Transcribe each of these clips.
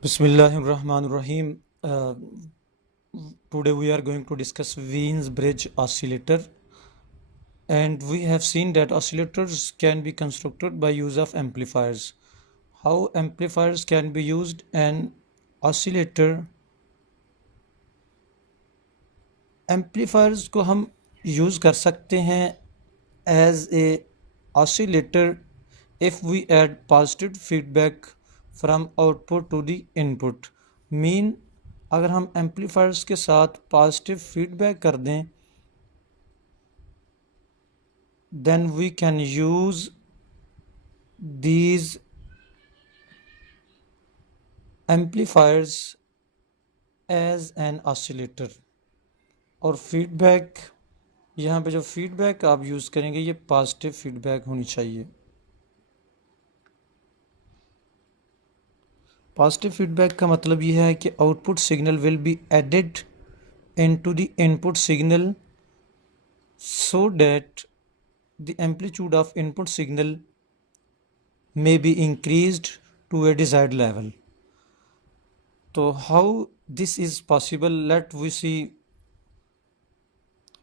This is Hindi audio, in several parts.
Bismillahirrahmanirrahim. Today we are going to discuss Wien's bridge oscillator, and we have seen that oscillators can be constructed by use of amplifiers. How amplifiers can be used? An oscillator amplifiers को हम use कर सकते हैं as a oscillator if we add positive feedback from output to the input. Mean अगर हम amplifiers के साथ positive feedback कर दें, then we can use these amplifiers as an oscillator. और feedback, यहाँ पे जो feedback आप यूज़ करेंगे ये positive feedback होनी चाहिए. पॉजिटिव फीडबैक का मतलब यह है कि output signal will be added into the input signal so that the amplitude of input signal may be increased to a desired level. So how this is possible?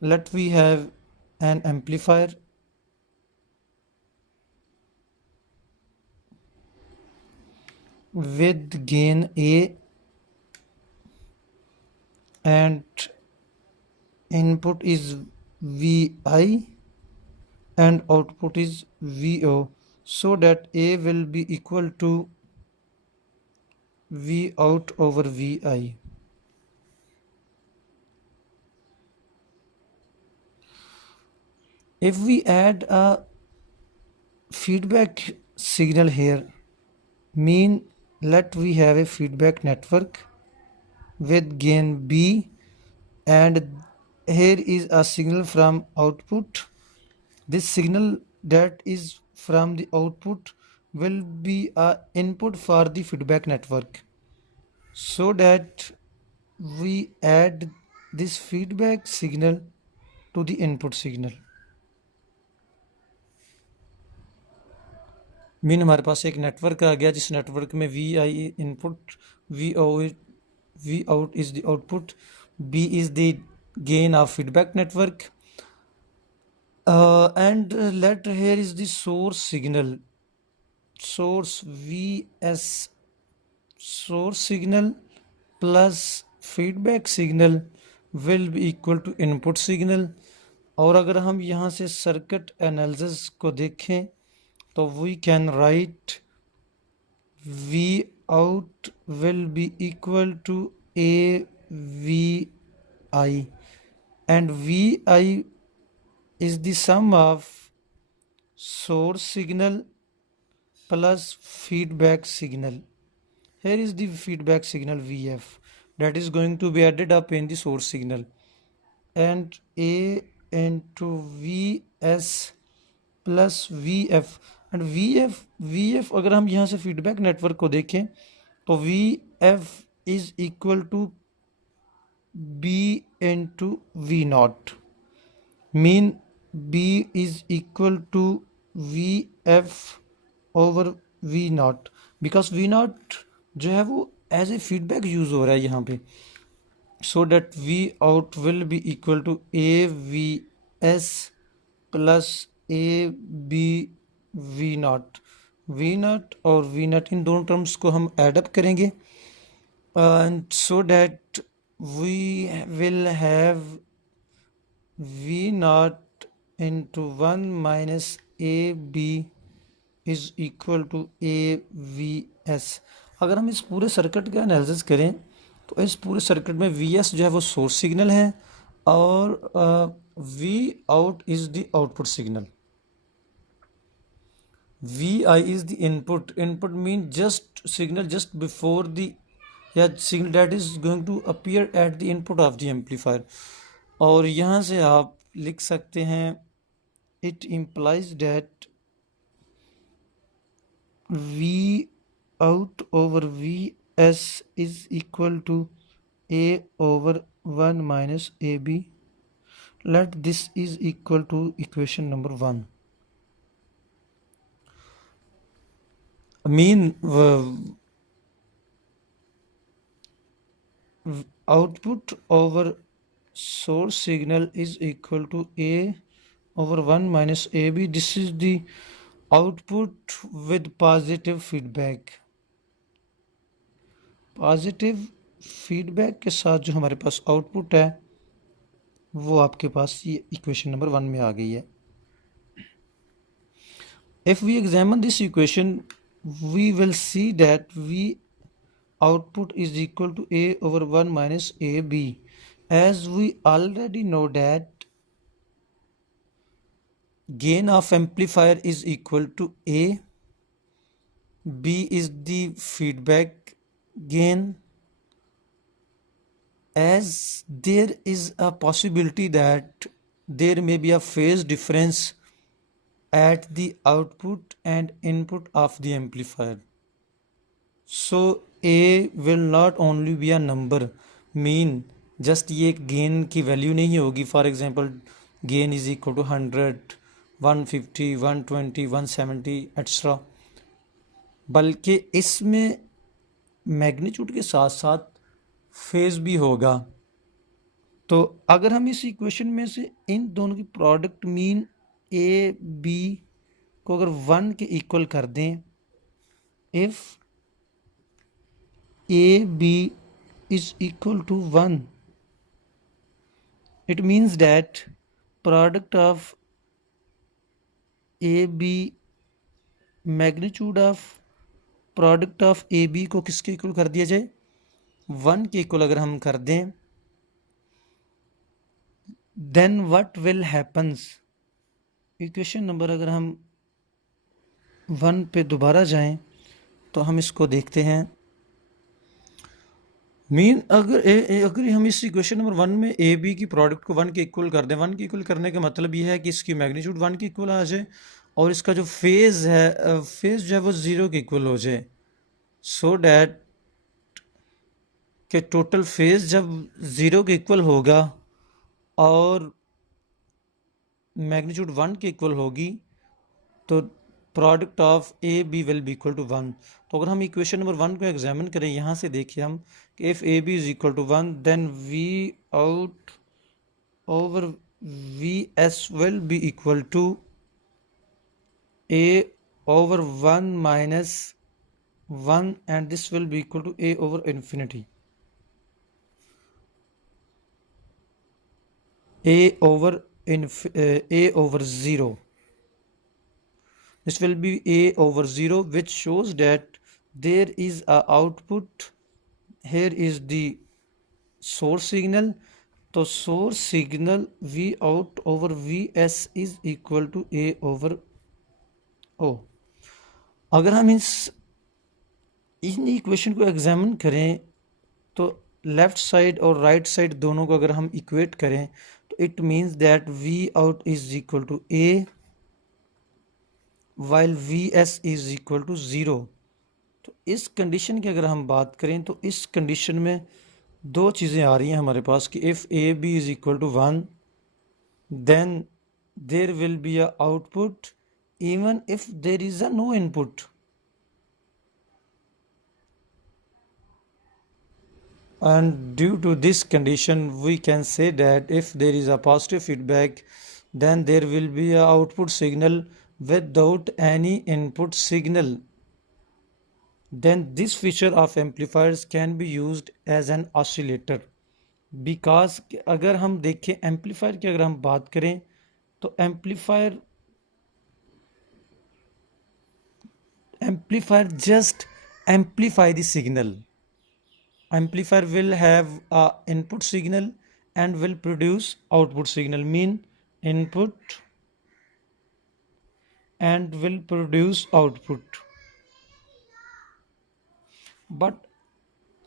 Let we have an amplifier with gain A and input is Vi and output is Vo, so that A will be equal to V out over Vi. If we add a feedback signal here, mean let we have a feedback network with gain B and here is a signal from output. This signal that is from the output will be a input for the feedback network, so that we add this feedback signal to the input signal. Mean हमारे पास एक नेटवर्क आ गया जिस नेटवर्क में V I input, V out is the output, B is the gain of feedback network, and let here is the source signal, source vs, source signal plus feedback signal will be equal to input signal. और अगर हम यहाँ से सर्किट एनालिसिस को देखें तो we can write V out will be equal to AVI, and VI is the sum of source signal plus feedback signal. Here is the feedback signal VF that is going to be added up in the source signal, and A into VS plus V F, and V F अगर हम यहाँ से फीडबैक नेटवर्क को देखें तो V F is equal to B into V naught. Mean B is equal to V F over V naught, because V naught जो है वो एज ए फीडबैक यूज हो रहा है यहाँ पे, so that V out will be equal to A V S plus A B V naught. V naught और वी नॉट इन दोनों टर्म्स को हम एडअप करेंगे, and so that we will have V naught into 1 minus A B is equal to A V S. अगर हम इस पूरे सर्किट का एनालिसिस करें तो इस पूरे सर्किट में वी एस जो है वो सोर्स सिग्नल है और V out is the output signal. Vi is the input. Input means just signal just before the signal that is going to appear at the input of the amplifier. और यहाँ से आप लिख सकते हैं it implies that V out over Vs is equal to A over 1 minus AB. Let this is equal to equation number 1. mean output over source signal is equal to A over 1 minus AB. This is the output with positive feedback. Positive feedback के साथ जो हमारे पास आउटपुट है वो आपके पास ये इक्वेशन नंबर 1 में आ गई है. If we examine this equation, we will see that V output is equal to A over 1 minus AB. As we already know that gain of amplifier is equal to A, B is the feedback gain. As there is a possibility that there may be a phase difference at the output and input of the amplifier. So A will not only be a number, mean just ये gain की value नहीं होगी. For example, gain is equal to 100, 150, 120, 170 etc. बल्कि इसमें मैग्नीट्यूड के साथ साथ फेज भी होगा. तो अगर हम इस इक्वेशन में से इन दोनों की प्रोडक्ट मीन ए बी को अगर 1 के इक्वल कर दें, if A B is equal to 1, it means that product of AB, magnitude of product of AB को किसके इक्वल कर दिया जाए, 1 के इक्वल अगर हम कर दें, then what will happens. Equation number अगर हम 1 पे दोबारा जाएं तो हम इसको देखते हैं. मीन अगर हम इस इक्वेशन नंबर 1 में ए बी की प्रोडक्ट को 1 के इक्वल कर दें, 1 के इक्वल करने का मतलब ये है कि इसकी मैग्नीट्यूड 1 के इक्वल आ जाए और इसका जो फेज है फेज जो है वो 0 के इक्वल हो जाए, सो डैट के टोटल फेज जब 0 के इक्वल होगा और मैग्नीट्यूड 1 के इक्वल होगी तो product of A B will be equal to 1. तो अगर हम इक्वेशन नंबर 1 को एग्जामिन करें, यहाँ से देखिए हम कि if A B is equal to 1 then V out over V S will be equal to A over 1 minus 1 and this will be equal to a over infinity, a over 0. This will be a over 0, which shows that there is a output. Here is the source signal. तो source signal V out over Vs is equal to a over O. अगर हम इन इक्वेशन को एग्जामिन करें तो लेफ्ट साइड और राइट साइड दोनों को अगर हम इक्वेट करें तो it means that V out is equal to A while Vs is equal to 0. तो इस कंडीशन की अगर हम बात करें तो इस कंडीशन में दो चीज़ें आ रही हैं हमारे पास कि if A B is equal to 1 then there will be a output even if there is a no input. And due to this condition we can say that if there is a positive feedback then there will be a output signal without any input signal. Then this feature of amplifiers can be used as an oscillator. Because अगर हम देखें एम्पलीफायर की अगर हम बात करें तो amplifier just amplify the signal. Amplifier will have a input signal and will produce output signal, mean input and will produce output. But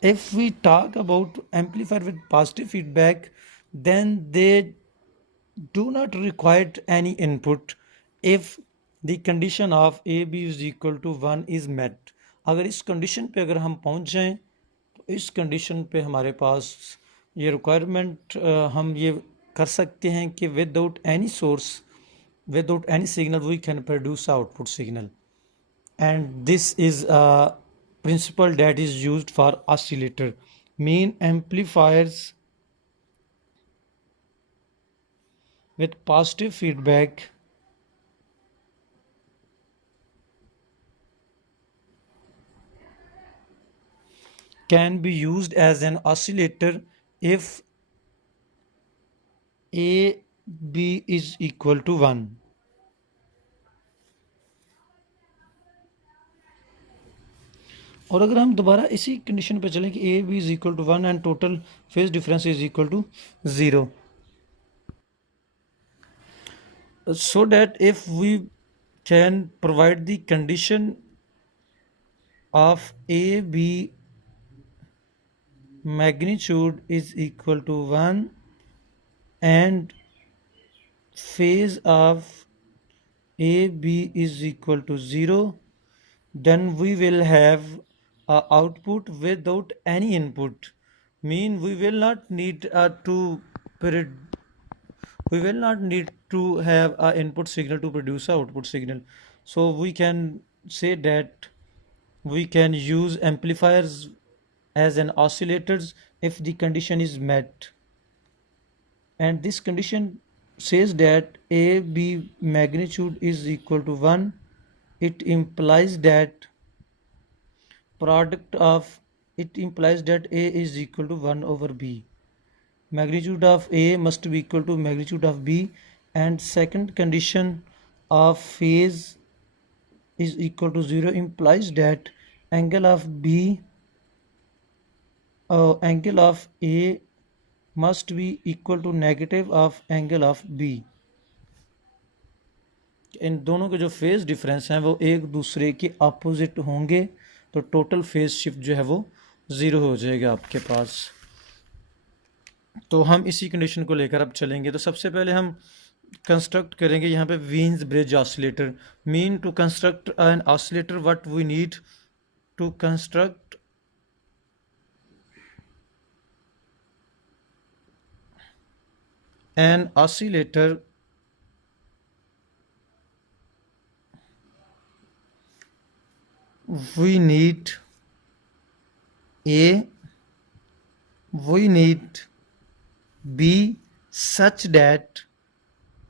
if we talk about amplifier with positive feedback, then they do not require any input if the condition of a b is equal to 1 is met. अगर इस कंडीशन पे अगर हम पहुंच जाएं तो इस कंडीशन पे हमारे पास ये रिक्वायरमेंट हम ये कर सकते हैं कि without any source without any signal we can produce output signal. And this is a principle that is used for oscillator. mean amplifiers with positive feedback can be used as an oscillator if A B is equal to 1. और अगर हम दोबारा इसी कंडीशन पे चलें कि A B is equal to 1 and total phase difference is equal to 0, so that if we can provide the condition of A B magnitude is equal to 1 and phase of A B is equal to 0, then we will have a output without any input. Mean we will not need we will not need to have a input signal to produce a output signal. So we can say that we can use amplifiers as an oscillators if the condition is met, and this condition says that A B magnitude is equal to 1. It implies that product of it implies that A is equal to 1 over B. Magnitude of A must be equal to magnitude of B, and second condition of phase is equal to 0 implies that angle of B angle of A must be equal to negative of angle of B. इन दोनों के जो फेज डिफरेंस हैं वो एक दूसरे के अपोजिट होंगे, तो टोटल फेज शिफ्ट जो है वो ज़ीरो हो जाएगा आपके पास। तो हम इसी कंडीशन को लेकर अब चलेंगे। तो सबसे पहले हम कंस्ट्रक्ट करेंगे यहाँ पे Wien's bridge oscillator. Mean to construct an oscillator what we need to construct an oscillator we need A, we need B such that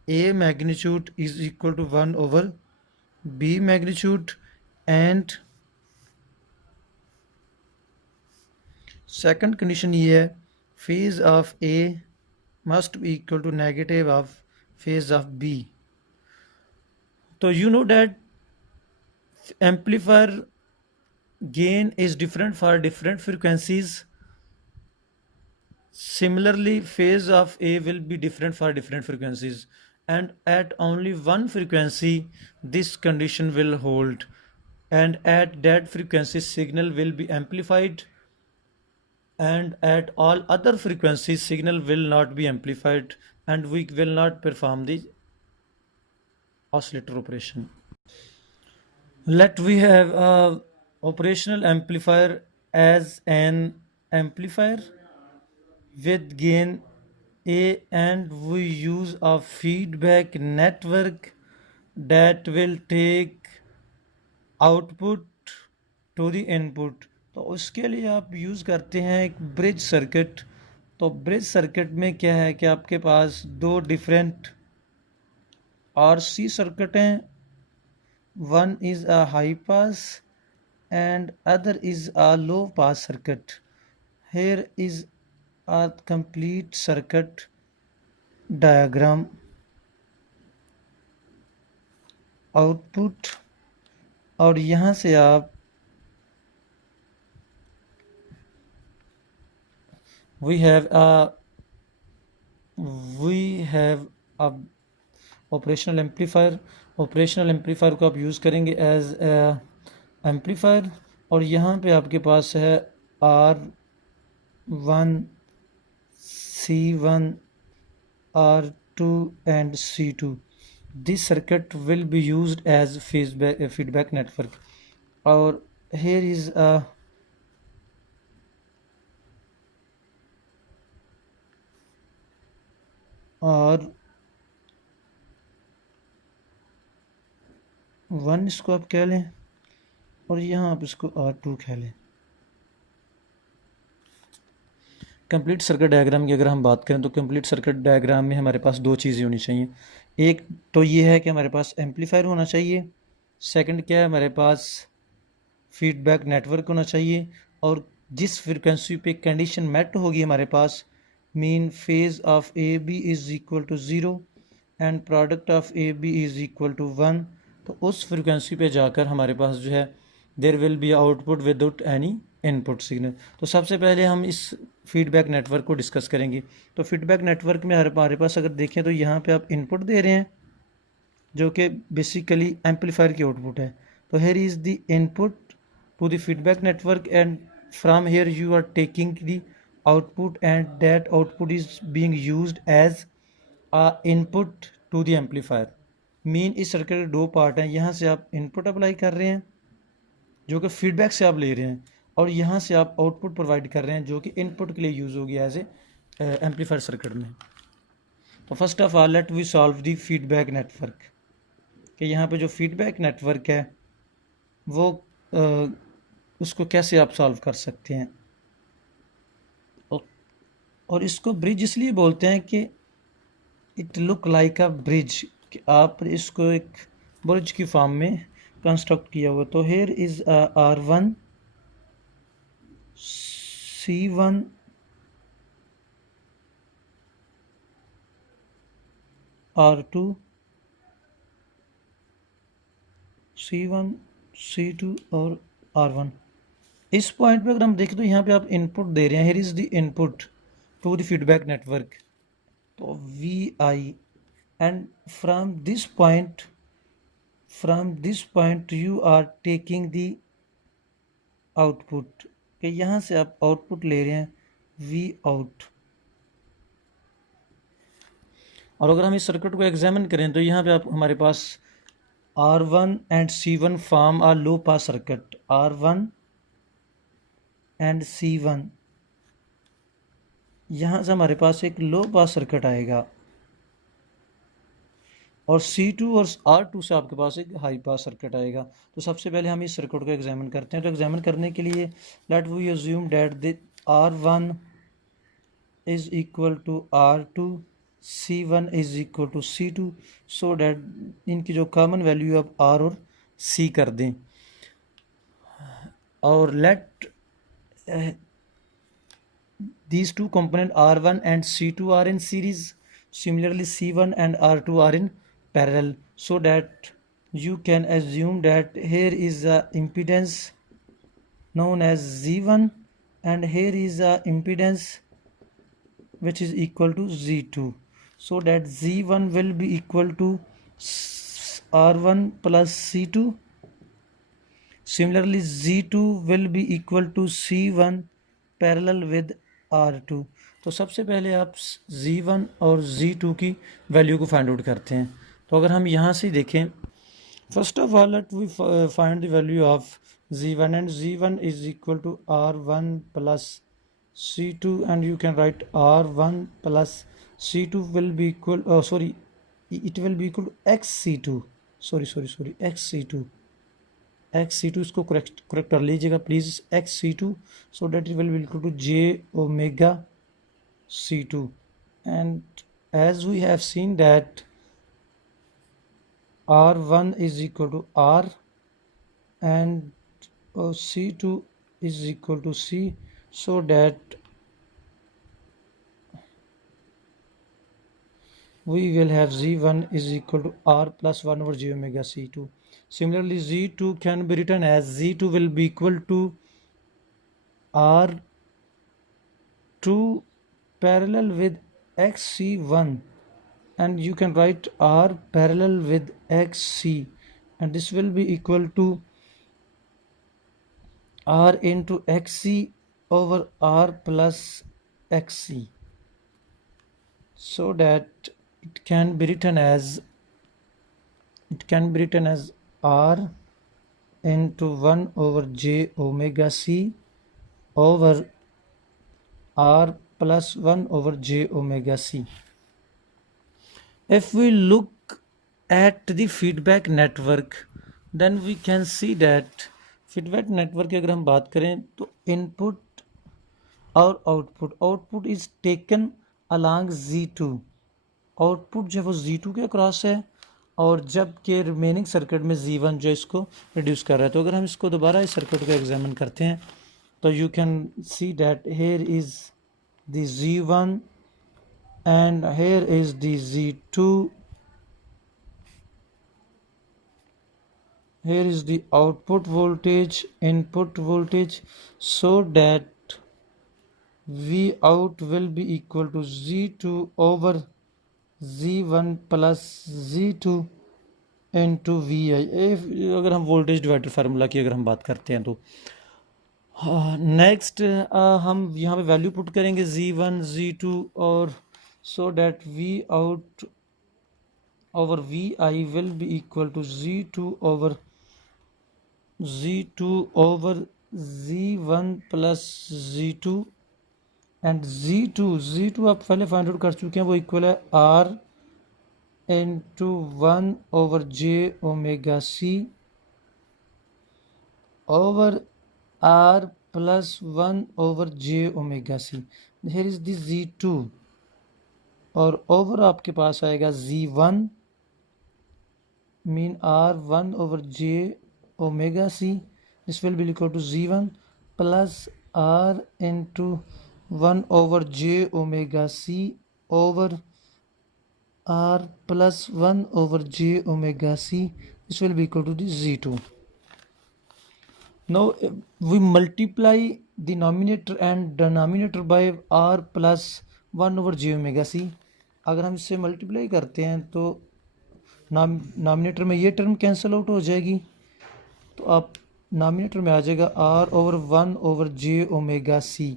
A magnitude is equal to 1 over B magnitude, and second condition ये है phase of A must be equal to negative of phase of B. So you know that amplifier gain is different for different frequencies. Similarly, phase of A will be different for different frequencies, and at only one frequency this condition will hold, and at that frequency signal will be amplified, and at all other frequencies signal will not be amplified and we will not perform the oscillator operation. Let we have a operational amplifier as an amplifier with gain A, and we use a feedback network that will take output to the input. तो उसके लिए आप यूज़ करते हैं एक ब्रिज सर्किट। तो ब्रिज सर्किट में क्या है कि आपके पास दो डिफरेंट RC सर्किट हैं, one is a high pass and other is a low pass circuit. Here is a complete circuit diagram. Output, और यहाँ से आप we have a operational amplifier। operational amplifier को आप यूज़ करेंगे एज एम्पलीफायर, और यहाँ पे आपके पास है R1, C1, R2 and C2. This circuit will be used as feedback network. और here is a R1 इसको आप कह लें, और यहाँ आप इसको R2 कह लें। कंप्लीट सर्किट डायग्राम की अगर हम बात करें तो कंप्लीट सर्किट डायग्राम में हमारे पास दो चीज़ें होनी चाहिए। एक तो ये है कि हमारे पास एम्पलीफायर होना चाहिए, सेकंड क्या है, हमारे पास फीडबैक नेटवर्क होना चाहिए, और जिस फ्रिक्वेंसी पे कंडीशन मेट होगी हमारे पास, mean phase of A B is equal to 0 and product of A B is equal to 1, तो उस फ्रिक्वेंसी पे जाकर हमारे पास जो है देर will B output without any input signal. तो सबसे पहले हम इस फीडबैक नेटवर्क को डिस्कस करेंगे। तो फीडबैक नेटवर्क में हमारे पास अगर देखें तो यहाँ पे आप इनपुट दे रहे हैं जो कि बेसिकली एम्पलीफायर की आउटपुट है। तो here is the input to the feedback network and from here you are taking the output and that output is being used as a input to the amplifier. Mean इस सर्किट के दो पार्ट हैं, यहाँ से आप इनपुट अप्लाई कर रहे हैं जो कि फीडबैक से आप ले रहे हैं, और यहाँ से आप आउटपुट प्रोवाइड कर रहे हैं जो कि इनपुट के लिए यूज़ होगी एज ए एम्पलीफायर सर्किट में। तो first of all let we solve the feedback network, कि यहाँ पे जो फीडबैक नेटवर्क है वो उसको कैसे आप सॉल्व कर सकते हैं। और इसको ब्रिज इसलिए बोलते हैं कि it look like a bridge, कि आप इसको एक ब्रिज की फॉर्म में कंस्ट्रक्ट किया हुआ। तो here is R1 C1 R2 C1 C2 और R1। इस पॉइंट पे अगर हम देखें तो यहाँ पे आप इनपुट दे रहे हैं, here is the input to the feedback network, तो VI, and from this point you are taking the output, कि यहाँ से आप आउटपुट ले रहे हैं V आउट। और अगर हम इस सर्किट को एग्जामिन करें तो यहाँ पे आप हमारे पास R1 एंड C1 फॉर्म आ low pass circuit, R1 and C1, यहाँ से हमारे पास एक लो पास सर्किट आएगा, और C2 और R2 से आपके पास एक हाई पास सर्किट आएगा। तो सबसे पहले हम इस सर्किट को एग्जामिन करते हैं। तो एग्जामिन करने के लिए let we assume that the R1 is equal to R2, C1 is equal to C2, so that इनकी जो कॉमन वैल्यू आप R और C कर दें, और let these two component R1 and C2 are in series. Similarly, C1 and R2 are in parallel, so that you can assume that here is a impedance known as Z1 and here is a impedance which is equal to Z2, so that Z1 will be equal to R1 plus C2. Similarly, Z2 will be equal to C1 parallel with R2। तो सबसे पहले आप Z1 और Z2 की वैल्यू को फाइंड आउट करते हैं। तो अगर हम यहाँ से देखें, first of all let we find the value of Z1, and Z1 is equal to R1 plus C2, and you can write R1 plus C2 will be equal it will be equal to XC2, XC2 XC2, इसको करेक्ट कर लीजिएगा please, XC2, so that it will be equal to J omega C2, and as we have seen that R1 is equal to R and C2 is equal to C, so that we will have Z1 is equal to R plus 1 over J omega C2. Similarly, Z2 can be written as Z2 will be equal to R2 parallel with XC1, and you can write R parallel with XC, and this will be equal to R into XC over R plus XC, so that it can be written as R into 1 over J omega C over R plus 1 over J omega C. If we look at the feedback network, then we can see that feedback network की अगर हम बात करें तो इनपुट और output is taken along Z2। Output जो है वो Z2 के क्रॉस है, और जबकि रिमेनिंग सर्किट में Z1 जो इसको रिड्यूस कर रहा है। तो अगर हम इसको दोबारा इस सर्किट को एग्जामिन करते हैं तो you can see that hair is the Z1 and here is the Z2, here is the output voltage, input voltage, so that V out will be equal to Z2 over Z1 plus Z2 into VI। अगर हम वोल्टेज डिवाइडर फार्मूला की अगर हम बात करते हैं तो नेक्स्ट हम यहाँ पे वैल्यू पुट करेंगे Z1 Z2, और so that V out over VI will be equal to Z2 over Z1 plus Z2, and Z2 आप पहले फाइंड आउट कर चुके हैं, वो इक्वल है R into 1/j⍵C over R plus 1/j⍵C। here is the Z2, और ओवर आपके पास आएगा Z1 mean R1/j⍵C। this will be equal to Z1 plus R into 1/j⍵C over R plus 1/j⍵C। this will be equal to the Z2। now we multiply the numerator and denominator by R plus 1/j⍵C। अगर हम इससे मल्टीप्लाई करते हैं तो नॉमिनेटर में ये टर्म कैंसिल आउट हो जाएगी, तो आप नॉमिनेटर में आ जाएगा R/1/j⍵C,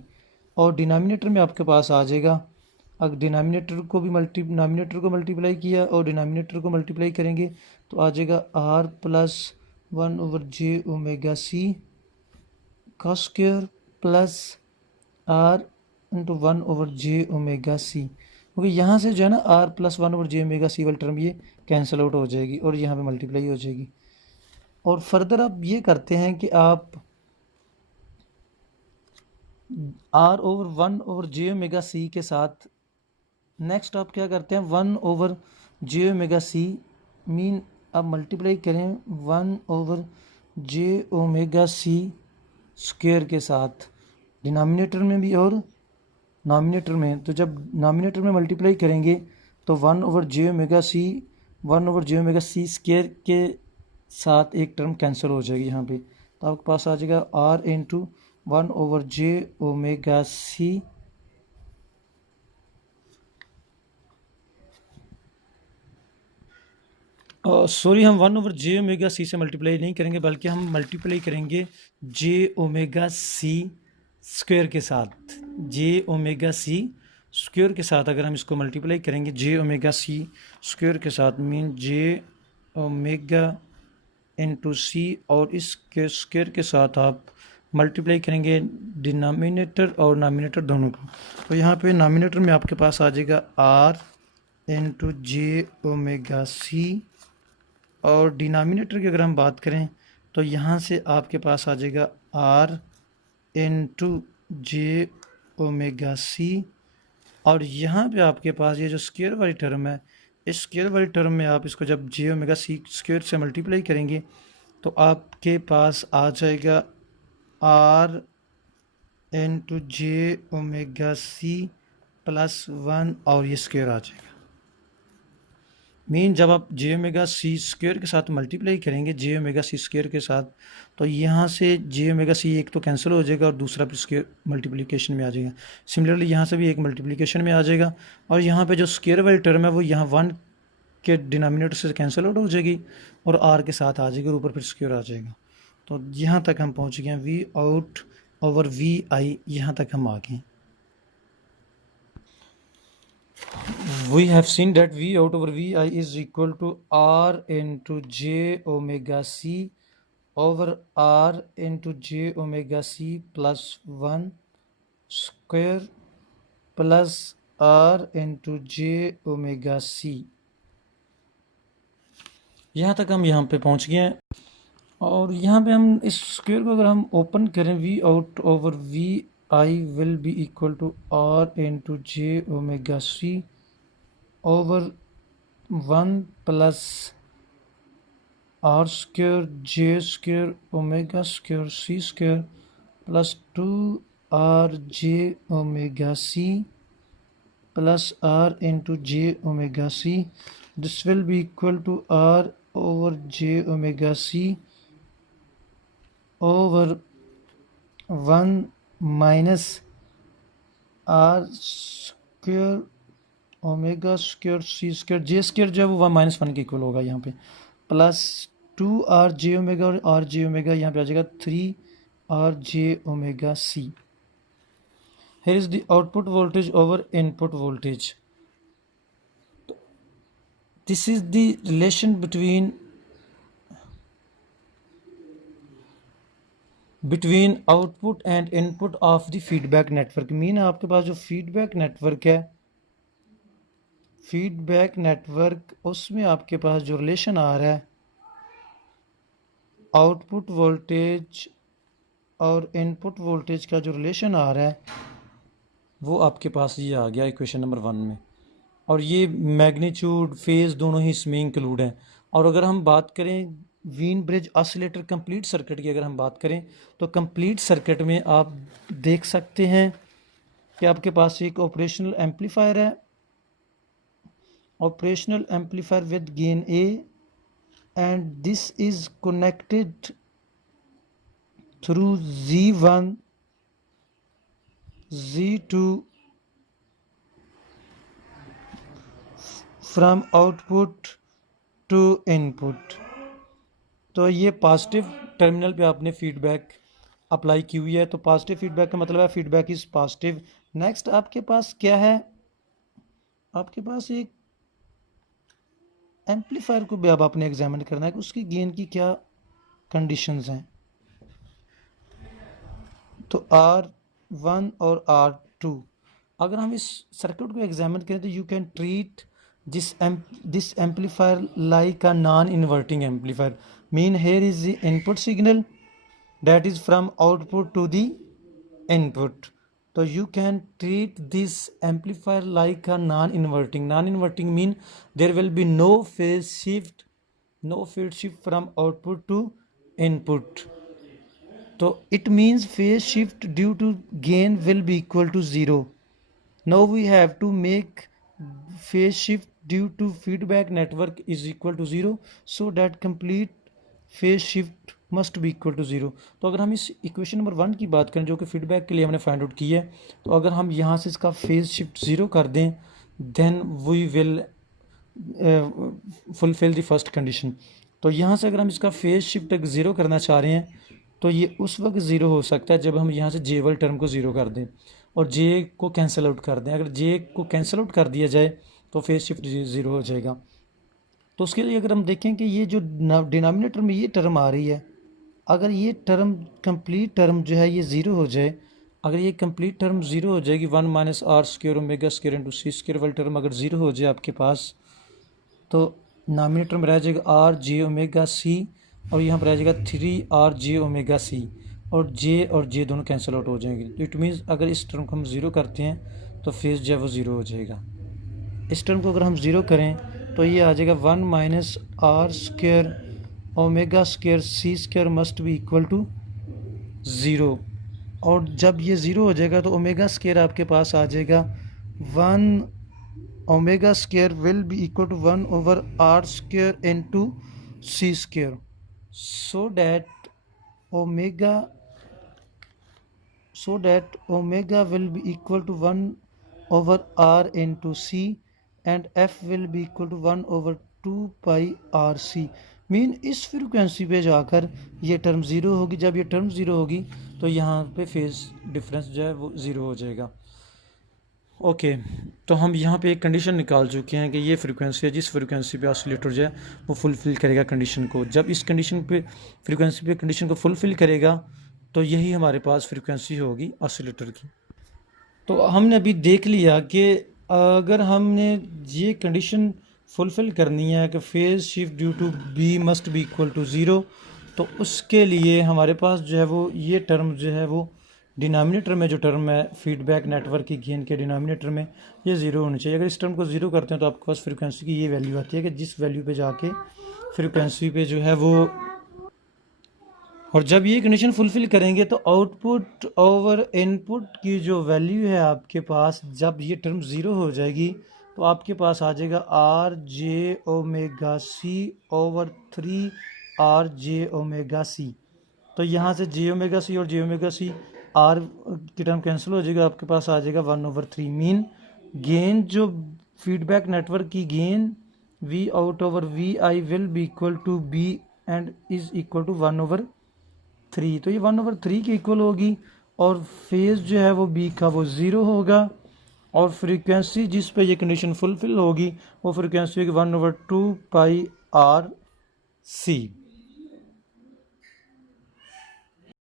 और डिनोमिनेटर में आपके पास आ जाएगा, अगर डिनोमिनेटर को मल्टीप्लाई किया और डिनोमिनेटर को मल्टीप्लाई करेंगे तो आ जाएगा R plus 1/j⍵C का square plus R into 1/j⍵C, क्योंकि यहाँ से जो है ना R plus 1/j⍵C वाली टर्म ये कैंसिल आउट हो जाएगी और यहाँ पे मल्टीप्लाई हो जाएगी। और फर्दर आप ये करते हैं कि आप R/1/j⍵C के साथ नेक्स्ट आप क्या करते हैं 1/j⍵C मीन आप मल्टीप्लाई करें 1/j⍵C स्क्वायर के साथ डिनोमिनेटर में भी और नॉमिनेटर में। तो जब नॉमिनेटर में मल्टीप्लाई करेंगे तो 1/j⍵C स्क्वायर के साथ एक टर्म कैंसिल हो जाएगी यहाँ पे, तो आपके पास आ जाएगा R इंटू 1/j⍵C सॉरी हम 1/j⍵C से मल्टीप्लाई नहीं करेंगे, बल्कि हम मल्टीप्लाई करेंगे j⍵C स्क्वायर के साथ। j⍵C स्क्वायर के साथ अगर हम इसको मल्टीप्लाई करेंगे j⍵C स्क्वायर के साथ मीन j इंटू C, और इसके स्क्वायर के साथ आप मल्टीप्लाई करेंगे डिनोमिनेटर और नॉमिनेटर दोनों को। तो यहाँ पे नॉमिनेटर में आपके पास आ जाएगा R इंटू j⍵C, और डिनोमिनेटर की अगर हम बात करें तो यहाँ से आपके पास आ जाएगा R इंटू j⍵C, और यहाँ पे आपके पास ये जो स्क्वायर वाली टर्म है, इस स्क्वायर वाली टर्म में आप इसको जब j⍵C स्क्वायर से मल्टीप्लाई करेंगे तो आपके पास आ जाएगा R इंटू j⍵C प्लस 1, और ये स्क्वायर आ जाएगा। मीन जब आप j⍵C स्क्वायर के साथ मल्टीप्लाई करेंगे j⍵C स्क्वायर के साथ, तो यहाँ से j⍵C एक तो कैंसिल हो जाएगा और दूसरा फिर स्क्वायर मल्टीप्लिकेशन में आ जाएगा। सिमिलरली यहाँ से भी एक मल्टीप्लिकेशन में आ जाएगा, और यहाँ पे जो स्क्वायर वाली टर्म है वो यहाँ 1 के डिनोमिनेटर से कैंसिल आउट हो जाएगी और R के साथ आ जाएगी और ऊपर फिर स्क्वायर आ जाएगा। तो यहाँ तक हम पहुँच गए हैं, V आउट ओवर VI, यहाँ तक हम आ गए। We have seen that V out over VI is equal to R into j⍵C over R into j⍵C plus 1 square plus R into j⍵C। यहाँ तक हम यहाँ पे पहुँच गए हैं, और यहाँ पे हम इस स्क्वायर को अगर हम ओपन करें V out over VI I will be equal to R into J omega C over 1 plus R square J square omega square C square plus 2 R J omega C plus R into J omega C. This will be equal to R over J omega C over 1 minus R square omega square C square J square जो है वो 1 - 1 के इक्वल होगा यहाँ पे, प्लस 2 R J ओमेगा और R J ओमेगा यहाँ पे आ जाएगा 3 R J omega C. Here is the output voltage over input voltage. This is the relation between output and input of the feedback network. Mean आपके पास जो feedback network है, फीडबैक नेटवर्क, उसमें आपके पास जो रिलेशन आ रहा है आउटपुट वोल्टेज और इनपुट वोल्टेज का जो रिलेशन आ रहा है वो आपके पास ये आ गया इक्वेशन नंबर 1 में, और ये मैग्नीट्यूड फेज दोनों ही इसमें इंक्लूड हैं. और अगर हम बात करें Wien bridge oscillator complete circuit की, अगर हम बात करें तो कंप्लीट सर्किट में आप देख सकते हैं कि आपके पास एक ऑपरेशनल एम्पलीफायर है, operational amplifier with gain A, and this is connected through Z1 Z2 from output to input. तो ये पॉजिटिव टर्मिनल पे आपने फीडबैक अप्लाई की हुई है, तो पॉजिटिव फीडबैक का मतलब है फीडबैक इज पॉजिटिव. नेक्स्ट आपके पास क्या है, आपके पास एक एम्पलीफायर को भी अब आपने एग्जामिन करना है कि उसकी गेन की क्या कंडीशंस हैं. तो R1 और R2, अगर हम इस सर्किट को एग्जामिन करें तो you can treat this amplifier like a non inverting amplifier. Mean hair is the input signal that is from output to the input. So you can treat this amplifier like a non-inverting. Non-inverting mean there will be no phase shift from output to input. So it means phase shift due to gain will be equal to 0. Now we have to make phase shift due to feedback network is equal to 0, so that complete phase shift must be equal to 0. तो अगर हम इस इक्वेशन नंबर 1 की बात करें जो कि फीडबैक के लिए हमने फाइंड आउट की है, तो अगर हम यहाँ से इसका फेज शिफ्ट 0 कर दें then we will fulfil the first condition. तो यहाँ से अगर हम इसका फेज शिफ्ट 0 करना चाह रहे हैं तो ये उस वक्त 0 हो सकता है जब हम यहाँ से जे वाले टर्म को 0 कर दें और जे को कैंसिल आउट कर दें. अगर जे को कैंसिल आउट कर दिया जाए तो फेज शिफ्ट 0 हो जाएगा. तो उसके लिए अगर हम देखें कि ये जो डिनोमिनेटर में ये टर्म आ रही है, अगर ये टर्म कंप्लीट टर्म जो है ये 0 हो जाए, अगर ये कंप्लीट टर्म 0 हो जाएगी 1 - R square omega square into C square वाली टर्म अगर 0 हो जाए आपके पास, तो नॉमिनेटर में रह जाएगा R J ओमेगा C और यहाँ पर रह जाएगा 3 R J ओमेगा C, और J दोनों कैंसिल आउट हो जाएंगे. तो इट मीन्स अगर इस टर्म को हम 0 करते हैं तो फेज जो है वो 0 हो जाएगा. इस टर्म को अगर हम 0 करें तो ये आ जाएगा 1 - R square omega square C square must be equal to 0. और जब ये 0 हो जाएगा तो ओमेगा स्क्वायर आपके पास आ जाएगा 1 omega square will be equal to 1 over R square into C square, so that omega will be equal to 1 over R into C and F will be equal to 1 over 2 pi RC. Mean इस फ्रीक्वेंसी पे जाकर ये टर्म 0 होगी. जब ये टर्म 0 होगी तो यहाँ पे फेज डिफरेंस जो है वो 0 हो जाएगा. ओके, तो हम यहाँ पे एक कंडीशन निकाल चुके हैं कि ये फ्रीक्वेंसी है जिस फ्रीक्वेंसी पे ऑसिलेटर जो है वो फुलफ़िल करेगा कंडीशन को. जब इस कंडीशन पे फ्रीक्वेंसी पे कंडीशन को फुलफ़िल करेगा तो यही हमारे पास फ्रीक्वेंसी होगी ऑसिलेटर की. तो हमने अभी देख लिया कि अगर हमने ये कंडीशन फुलफ़िल करनी है कि phase shift due to B must be equal to 0, तो उसके लिए हमारे पास जो है वो ये टर्म जो है वो डिनोमिनेटर में जो टर्म है फीडबैक नेटवर्क की गेन के डिनोमिनेटर में ये ज़ीरो होनी चाहिए। अगर इस टर्म को ज़ीरो करते हैं तो आपके पास फ्रीक्वेंसी की ये वैल्यू आती है कि जिस वैल्यू पे जाके फ्रीक्वेंसी पे जो है वो, और जब ये कंडीशन फुलफिल करेंगे तो आउटपुट ओवर इनपुट की जो वैल्यू है आपके पास, जब ये टर्म ज़ीरो हो जाएगी तो आपके पास आ जाएगा R J omega C over 3 RJ⍵C। तो यहाँ से J⍵C और J⍵C आर की टर्म कैंसिल हो जाएगा, आपके पास आ जाएगा 1/3। मीन गेन जो फीडबैक नेटवर्क की gain V out over VI will be equal to B and is equal to 1/3। तो ये 1/3 के इक्वल होगी और फेज जो है वो B का वो ज़ीरो होगा, और फ्रीक्वेंसी जिस पे ये कंडीशन फुलफिल होगी वो फ्रीक्वेंसी होगी 1/2 π RC।